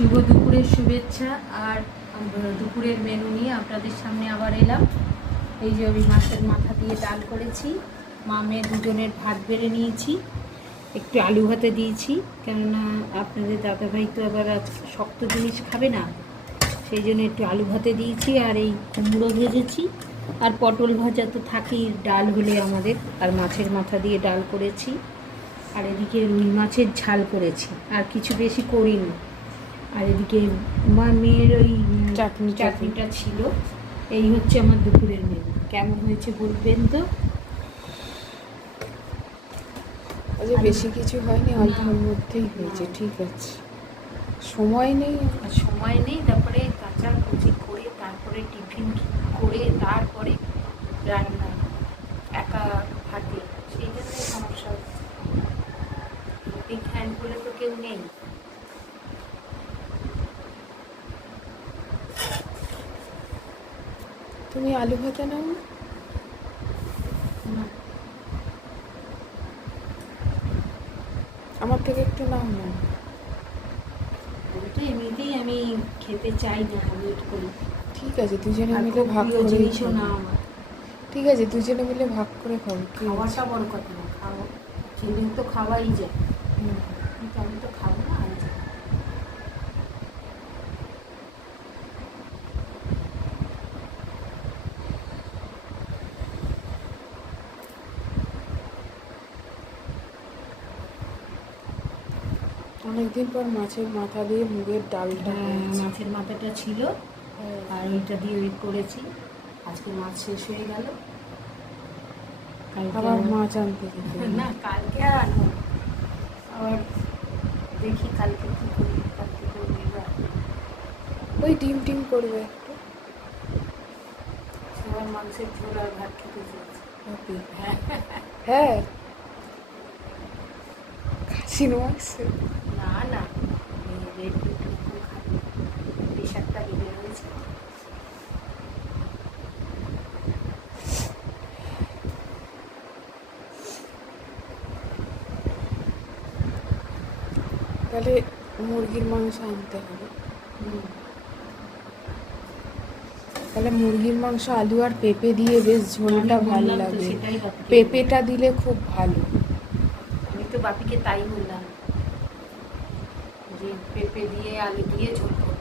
শুভ দুপুরের শুভেচ্ছা। আর দুপুরের মেনু নিয়ে আপনাদের সামনে আবার এলাম। এই যে আমি মাছের মাথা দিয়ে ডাল করেছি, মা মেয়ে দুজনের ভাত বেড়ে নিয়েছি, একটু আলু ভাতে দিয়েছি, কেননা আপনাদের দাদাভাই তো আবার আজ শক্ত জিনিস খাবে না, সেই জন্য একটু আলু ভাতে দিয়েছি। আর এই কুমড়ো ভেজেছি, আর পটল ভাজা তো থাকেই ডাল হলে আমাদের। আর মাছের মাথা দিয়ে ডাল করেছি, আর এদিকে রুই মাছের ঝাল করেছি, আর কিছু বেশি করিনি। আর এদিকে আমার মেয়ের ওই চাটনিটা ছিল। এই হচ্ছে আমার দুপুরের মেনু। কেমন হয়েছে বলবেন তো? আচ্ছা, বেশি কিছু হয়নি, অল্পের মধ্যেই হয়েছে। ঠিক আছে, সময় নেই, আর সময় নেই, তারপরে কাঁচা কুচি করে, তারপরে টিফিন করে, তারপরে রান্না একা হাতে, সেই জন্যই সমস্যা হচ্ছে। হেল্পিং হ্যান্ড বলে তো কেউ নেই। তুমি আলু ভাতে নাও না? আমার থেকে একটু নাও না। তো এমনিতেই আমি খেতে চাই না, ওয়েট করি। ঠিক আছে, দুজনে মিলে ভাগ করে না আমার। ঠিক আছে, দুজনে মিলে ভাগ করে খাবো। খাওয়াটা বড় কথা না, খাওয়া চিনি তো খাওয়াই যায়, কিন্তু আমি তো খাবো না। আর অনেকদিন পর মাছের মাথা দিয়ে মুগের ডালটা, মাছের মাথাটা ছিল, আর ওইটা দিয়ে ওই করেছি। আজকে মাছ শেষ হয়ে গেল, আবার মাছ আনতে যেতে না কালকে আর আনবো না। আবার দেখি কালকে কী করি, কালকে করবি বা ওই ডিম টিম করবে একটু। সবার মাংসের ঝোল আর ভাত খেতে চেয়েছে। হ্যাঁ, খাসির মাংস না না, রেড মিট খাবি, প্রেশারটা বেড়ে রয়েছে। তাহলে মুরগির মাংস আনতে হবে। তাহলে মুরগির মাংস আলু আর পেঁপে দিয়ে বেশ ঝোলটা ভালো লাগে। পেঁপেটা দিলে খুব ভালো। আমি তো বাপিকে তাই বললাম যে পেঁপে দিয়ে আলু দিয়ে ঝোল করতে।